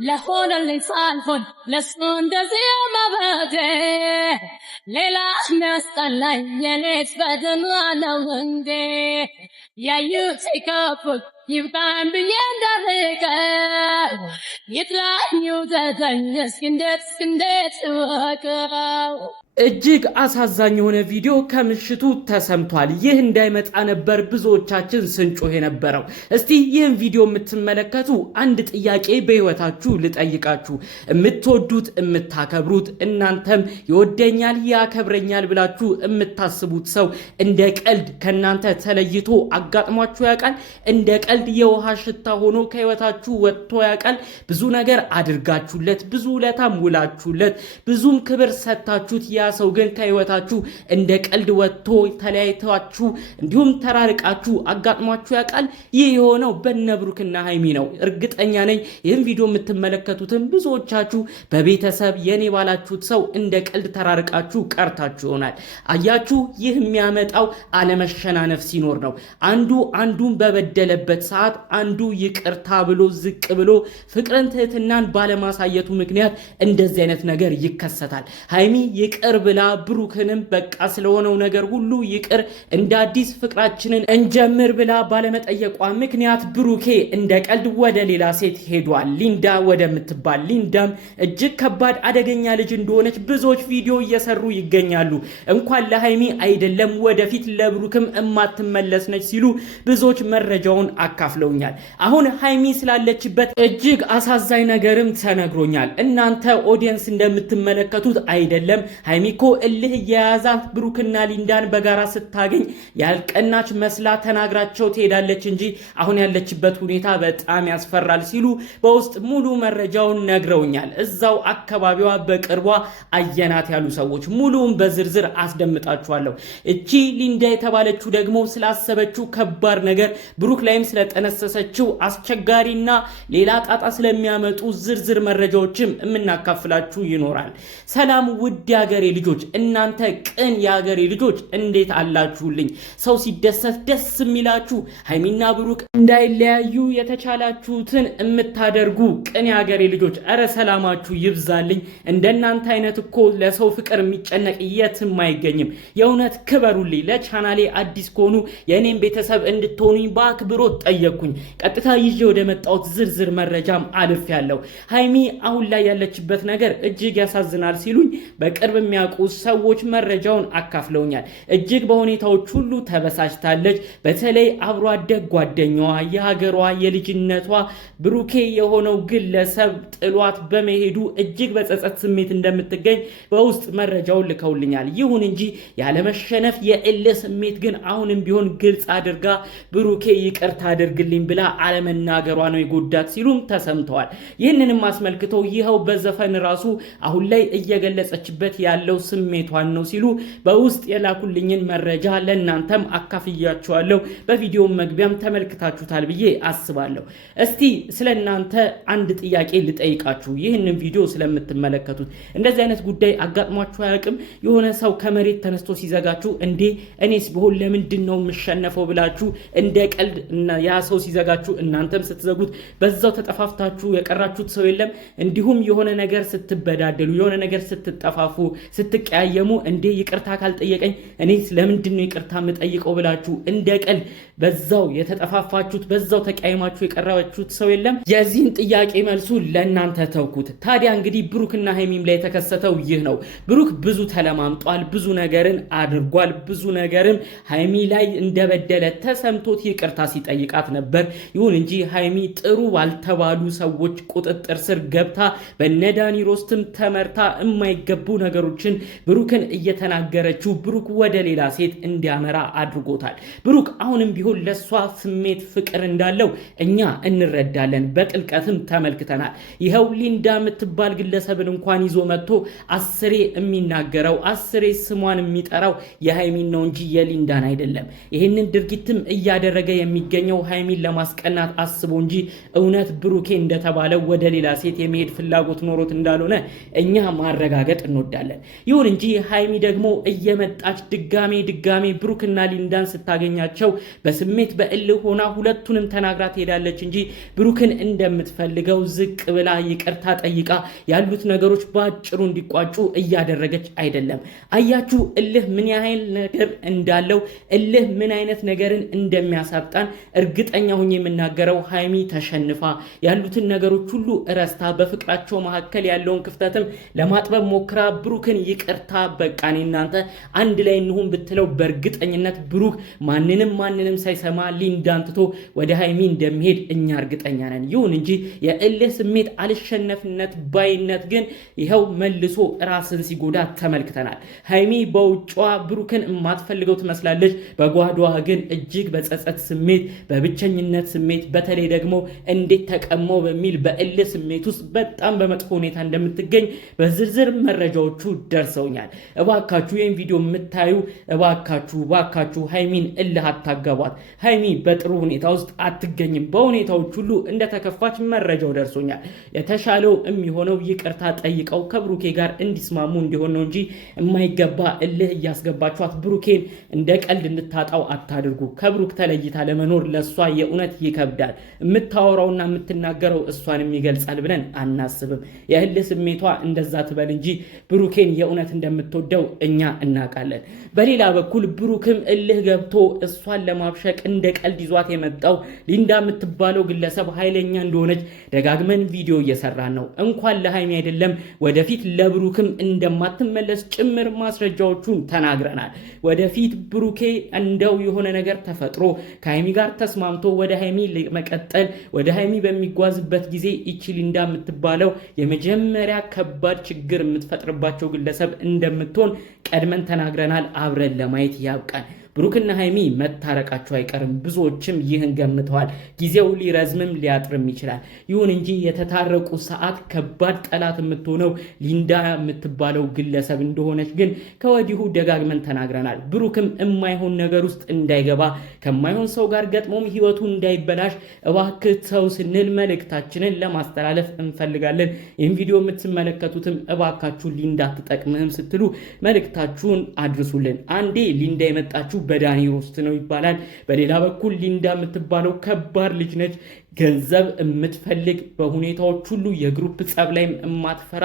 ለሆነ ልሳልፎን ለሱ እንደዚህ መበቴ ሌላ ሚያስጠላኝ የኔስ በደኗ ነው እንዴ ያዩት ሲከፉት ይብቃኝ ብዬ እንዳልቀ ይጥላኝ ውደደኝ እስክንዴት እወቀው። እጅግ አሳዛኝ የሆነ ቪዲዮ ከምሽቱ ተሰምቷል። ይህ እንዳይመጣ ነበር ብዙዎቻችን ስንጮህ የነበረው። እስቲ ይህን ቪዲዮ የምትመለከቱ አንድ ጥያቄ በህይወታችሁ ልጠይቃችሁ። የምትወዱት የምታከብሩት፣ እናንተም ይወደኛል ያከብረኛል ብላችሁ የምታስቡት ሰው እንደ ቀልድ ከናንተ ተለይቶ አጋጥሟችሁ ያውቃል? እንደ ቀልድ የውሃ ሽታ ሆኖ ከህይወታችሁ ወጥቶ ያውቃል? ብዙ ነገር አድርጋችሁለት፣ ብዙ ውለታም ውላችሁለት፣ ብዙም ክብር ሰጥታችሁት ያ ሰው ግን ከህይወታችሁ እንደ ቀልድ ወጥቶ ተለያይታችሁ እንዲሁም ተራርቃችሁ አጋጥሟችሁ ያውቃል? ይህ የሆነው በነብሩክና ሃይሚ ነው። እርግጠኛ ነኝ ይህን ቪዲዮ የምትመለከቱትን ብዙዎቻችሁ በቤተሰብ የኔ ባላችሁት ሰው እንደ ቀልድ ተራርቃችሁ ቀርታችሁ ይሆናል። አያችሁ፣ ይህ የሚያመጣው አለመሸናነፍ ሲኖር ነው። አንዱ አንዱን በበደለበት ሰዓት አንዱ ይቅርታ ብሎ ዝቅ ብሎ ፍቅርን ትህትናን ባለማሳየቱ ምክንያት እንደዚህ አይነት ነገር ይከሰታል። ሃይሚ ይቅር ብላ ብሩክንም በቃ ስለሆነው ነገር ሁሉ ይቅር እንደ አዲስ ፍቅራችንን እንጀምር ብላ ባለመጠየቋ ምክንያት ብሩኬ እንደ ቀልድ ወደ ሌላ ሴት ሄዷል። ሊንዳ ወደምትባል ሊንዳም እጅግ ከባድ አደገኛ ልጅ እንደሆነች ብዙዎች ቪዲዮ እየሰሩ ይገኛሉ። እንኳን ለሃይሚ አይደለም ወደፊት ለብሩክም እማትመለስ ነች ሲሉ ብዙዎች መረጃውን አካፍለውኛል። አሁን ሃይሚ ስላለችበት እጅግ አሳዛኝ ነገርም ተነግሮኛል። እናንተ ኦዲየንስ እንደምትመለከቱት አይደለም ሃይሚ እኮ እልህ እየያዛት ብሩክና ሊንዳን በጋራ ስታገኝ ያልቀናች መስላ ተናግራቸው ትሄዳለች እንጂ አሁን ያለችበት ሁኔታ በጣም ያስፈራል ሲሉ በውስጥ ሙሉ መረጃውን ነግረውኛል። እዛው አካባቢዋ በቅርቧ አየናት ያሉ ሰዎች ሙሉውን በዝርዝር አስደምጣችኋለሁ። እቺ ሊንዳ የተባለችው ደግሞ ስላሰበችው ከባድ ነገር ብሩክ ላይም ስለጠነሰሰችው አስቸጋሪና ሌላ ጣጣ ስለሚያመጡ ዝርዝር መረጃዎችም የምናካፍላችሁ ይኖራል። ሰላም ውድ ያገሬ ልጆች፣ እናንተ ቅን የሀገሬ ልጆች እንዴት አላችሁልኝ? ሰው ሲደሰት ደስ የሚላችሁ ሃይሚና ብሩክ እንዳይለያዩ የተቻላችሁትን የምታደርጉ ቅን የሀገሬ ልጆች፣ እረ ሰላማችሁ ይብዛልኝ። እንደናንተ አይነት እኮ ለሰው ፍቅር የሚጨነቅ የትም አይገኝም። የእውነት ክበሩልኝ። ለቻናሌ አዲስ ከሆኑ የእኔም ቤተሰብ እንድትሆኑኝ በአክብሮት ጠየቅኩኝ። ቀጥታ ይዤ ወደ መጣሁት ዝርዝር መረጃም አልፌያለሁ። ሃይሚ አሁን ላይ ያለችበት ነገር እጅግ ያሳዝናል ሲሉኝ በቅርብ የሚያውቁ ሰዎች መረጃውን አካፍለውኛል። እጅግ በሁኔታዎች ሁሉ ተበሳጭታለች። በተለይ አብሮ አደግ ጓደኛዋ የሀገሯ የልጅነቷ ብሩኬ የሆነው ግለሰብ ጥሏት በመሄዱ እጅግ በጸጸት ስሜት እንደምትገኝ በውስጥ መረጃውን ልከውልኛል። ይሁን እንጂ ያለመሸነፍ የእልህ ስሜት ግን አሁንም ቢሆን ግልጽ አድርጋ ብሩኬ ይቅርታ አድርግልኝ ብላ አለመናገሯ ነው የጎዳት ሲሉም ተሰምተዋል። ይህንንም አስመልክተው ይኸው በዘፈን ራሱ አሁን ላይ እየገለጸችበት ያለው ስሜቷን ነው ሲሉ በውስጥ የላኩልኝን መረጃ ለእናንተም አካፍያችኋለሁ። በቪዲዮ መግቢያም ተመልክታችሁታል ብዬ አስባለሁ። እስቲ ስለናንተ አንድ ጥያቄ ልጠይቃችሁ። ይህንን ቪዲዮ ስለምትመለከቱት እንደዚህ አይነት ጉዳይ አጋጥሟችሁ አያውቅም? የሆነ ሰው ከመሬት ተነስቶ ሲዘጋችሁ እንዴ እኔስ ብሆን ለምንድን ነው የምሸነፈው ብላችሁ እንደ ቀልድ ያ ሰው ሲዘጋችሁ እናንተም ስትዘጉት በዛው ተጠፋፍታችሁ የቀራችሁት ሰው የለም? እንዲሁም የሆነ ነገር ስትበዳደሉ የሆነ ነገር ስትጠፋፉ ስትቀያየሙ እንዴ ይቅርታ ካልጠየቀኝ እኔ ለምንድን ነው ይቅርታ የምጠይቀው ብላችሁ እንደ ቀልድ በዛው የተጠፋፋችሁት በዛው ተቀያይማችሁ የቀራችሁት ሰው የለም? የዚህን ጥያቄ መልሱ ለእናንተ ተውኩት። ታዲያ እንግዲህ ብሩክና ሃይሚም ላይ የተከሰተው ይህ ነው። ብሩክ ብዙ ተለማምጧል፣ ብዙ ነገርን አድርጓል፣ ብዙ ነገርም ሃይሚ ላይ እንደበደለ ተሰምቶት ይቅርታ ሲጠይቃት ነበር። ይሁን እንጂ ሃይሚ ጥሩ ባልተባሉ ሰዎች ቁጥጥር ስር ገብታ በነዳኒ ሮስትም ተመርታ የማይገቡ ነገሮችን ብሩክን እየተናገረችው ብሩክ ወደ ሌላ ሴት እንዲያመራ አድርጎታል። ብሩክ አሁንም ቢሆን ለሷ ስሜት ፍቅር እንዳለው እኛ እንረዳለን፣ በጥልቀትም ተመልክተናል። ይኸው ሊንዳ የምትባል ግለሰብን እንኳን ይዞ መጥቶ አስሬ የሚናገረው አስሬ ስሟን የሚጠራው የሃይሚን ነው እንጂ የሊንዳን አይደለም። ይህንን ድርጊትም እያደረገ የሚገኘው ሃይሚን ለማስቀናት አስቦ እንጂ እውነት ብሩኬ እንደተባለው ወደ ሌላ ሴት የመሄድ ፍላጎት ኖሮት እንዳልሆነ እኛ ማረጋገጥ እንወዳለን። ይሁን እንጂ ሃይሚ ደግሞ እየመጣች ድጋሜ ብሩክና ሊንዳን ስታገኛቸው በስሜት በእልህ ሆና ሁለቱንም ተናግራ ትሄዳለች እንጂ ብሩክን እንደምትፈልገው ዝቅ ብላ ይቅርታ ጠይቃ ያሉት ነገሮች ባጭሩ እንዲቋጩ እያደረገች አይደለም። አያችሁ እልህ ምን ያህል ነገር እንዳለው፣ እልህ ምን አይነት ነገርን እንደሚያሳጣን እርግጠኛ ሆኜ የምናገረው ሃይሚ ተሸንፋ ያሉትን ነገሮች ሁሉ እረስታ በፍቅራቸው መካከል ያለውን ክፍተትም ለማጥበብ ሞክራ ብሩክን ይቅርታ በቃ እኔ እናንተ አንድ ላይ እንሁን ብትለው በእርግጠኝነት ብሩክ ማንንም ሳይሰማ ሊንዳን ትቶ ወደ ሃይሚ እንደሚሄድ እኛ እርግጠኛ ነን። ይሁን እንጂ የእልህ ስሜት አልሸነፍነት ባይነት ግን ይኸው መልሶ ራስን ሲጎዳ ተመልክተናል። ሃይሚ በውጫዋ ብሩክን የማትፈልገው ትመስላለች፣ በጓዷ ግን እጅግ በጸጸት ስሜት፣ በብቸኝነት ስሜት፣ በተለይ ደግሞ እንዴት ተቀመው በሚል በእልህ ስሜት ውስጥ በጣም በመጥፎ ሁኔታ እንደምትገኝ በዝርዝር መረጃዎቹ ደርሰውኛል። እባካችሁ ይህን ቪዲዮ የምታዩ እባካችሁ ሃይሚን እልህ አታጋቧት። ሃይሚ በጥሩ ሁኔታ ውስጥ አትገኝም። በሁኔታዎች ሁሉ እንደተከፋች መረጃው ደርሶኛል። የተሻለው የሚሆነው ይቅርታ ጠይቀው ከብሩኬ ጋር እንዲስማሙ እንዲሆን ነው እንጂ የማይገባ እልህ እያስገባችኋት ብሩኬን እንደ ቀልድ እንድታጣው አታድርጉ። ከብሩክ ተለይታ ለመኖር ለሷ የእውነት ይከብዳል። የምታወራውና የምትናገረው እሷንም ይገልጻል ብለን አናስብም። የእልህ ስሜቷ እንደዛ ትበል እንጂ ብሩኬን የእውነት እንደምትወደው እኛ እናውቃለን። በሌላ በኩል ብሩክም እልህ ገብቶ እሷን ለማብሸቅ እንደ ቀልድ ይዟት የመጣው ሊንዳ የምትባለው ግለሰብ ኃይለኛ እንደሆነች ደጋግመን ቪዲዮ እየሰራን ነው። እንኳን ለሃይሚ አይደለም ወደፊት ለብሩክም እንደማትመለስ ጭምር ማስረጃዎቹን ተናግረናል። ወደፊት ብሩኬ እንደው የሆነ ነገር ተፈጥሮ ከሃይሚ ጋር ተስማምቶ ወደ ሃይሚ መቀጠል ወደ ሃይሚ በሚጓዝበት ጊዜ ይቺ ሊንዳ የምትባለው የመጀመሪያ ከባድ ችግር የምትፈጥርባቸው ግለሰብ እንደምትሆን ቀድመን ተናግረናል። አብረን ለማየት ያብቃን። ብሩክና ሃይሚ መታረቃቸው አይቀርም። ብዙዎችም ይህን ገምተዋል። ጊዜው ሊረዝምም ሊያጥርም ይችላል። ይሁን እንጂ የተታረቁ ሰዓት ከባድ ጠላት የምትሆነው ሊንዳ የምትባለው ግለሰብ እንደሆነች ግን ከወዲሁ ደጋግመን ተናግረናል። ብሩክም የማይሆን ነገር ውስጥ እንዳይገባ ከማይሆን ሰው ጋር ገጥሞም ህይወቱ እንዳይበላሽ እባክህ ተው ስንል መልእክታችንን ለማስተላለፍ እንፈልጋለን። ይህን ቪዲዮ የምትመለከቱትም እባካችሁ ሊንዳ አትጠቅምህም ስትሉ መልእክታችሁን አድርሱልን። አንዴ ሊንዳ የመጣችሁ በዳኒ ሮስት ነው ይባላል። በሌላ በኩል ሊንዳ የምትባለው ከባድ ልጅ ነች። ገንዘብ የምትፈልግ በሁኔታዎች ሁሉ የግሩፕ ጸብ ላይም የማትፈራ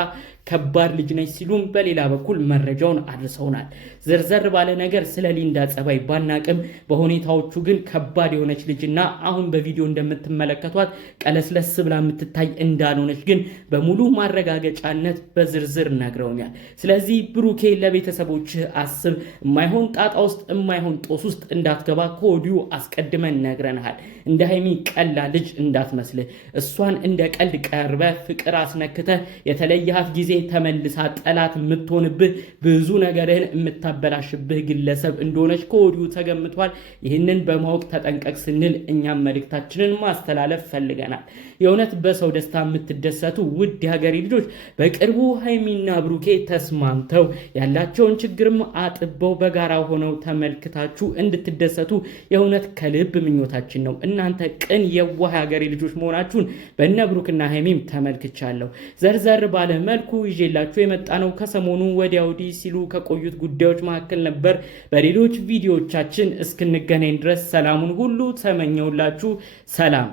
ከባድ ልጅ ነች ሲሉም በሌላ በኩል መረጃውን አድርሰውናል። ዘርዘር ባለ ነገር ስለ ሊንዳ ጸባይ ባናቅም በሁኔታዎቹ ግን ከባድ የሆነች ልጅና አሁን በቪዲዮ እንደምትመለከቷት ቀለስለስ ብላ የምትታይ እንዳልሆነች ግን በሙሉ ማረጋገጫነት በዝርዝር ነግረውኛል። ስለዚህ ብሩኬ ለቤተሰቦች አስብ፣ የማይሆን ጣጣ ውስጥ የማይሆን ጦስ ውስጥ እንዳትገባ ከወዲሁ አስቀድመን ነግረንሃል። እንደ ሃይሚ ቀላ ልጅ እንዳትመስልህ። እሷን እንደ ቀልድ ቀርበ ፍቅር አስነክተ የተለያት ጊዜ ተመልሳ ጠላት የምትሆንብህ ብዙ ነገርህን የምታበላሽብህ ግለሰብ እንደሆነች ከወዲሁ ተገምቷል። ይህንን በማወቅ ተጠንቀቅ ስንል እኛም መልእክታችንን ማስተላለፍ ፈልገናል። የእውነት በሰው ደስታ የምትደሰቱ ውድ የሀገሬ ልጆች በቅርቡ ሃይሚና ብሩኬ ተስማምተው ያላቸውን ችግርም አጥበው በጋራ ሆነው ተመልክታችሁ እንድትደሰቱ የእውነት ከልብ ምኞታችን ነው። እናንተ ቅን የዋህ ሀገሬ ልጆች መሆናችሁን በእነ ብሩክና ሃይሚም ተመልክቻለሁ። ዘርዘር ባለ መልኩ ይዤላችሁ የመጣ ነው ከሰሞኑ ወዲያ ወዲህ ሲሉ ከቆዩት ጉዳዮች መካከል ነበር። በሌሎች ቪዲዮዎቻችን እስክንገናኝ ድረስ ሰላሙን ሁሉ ተመኘውላችሁ። ሰላም።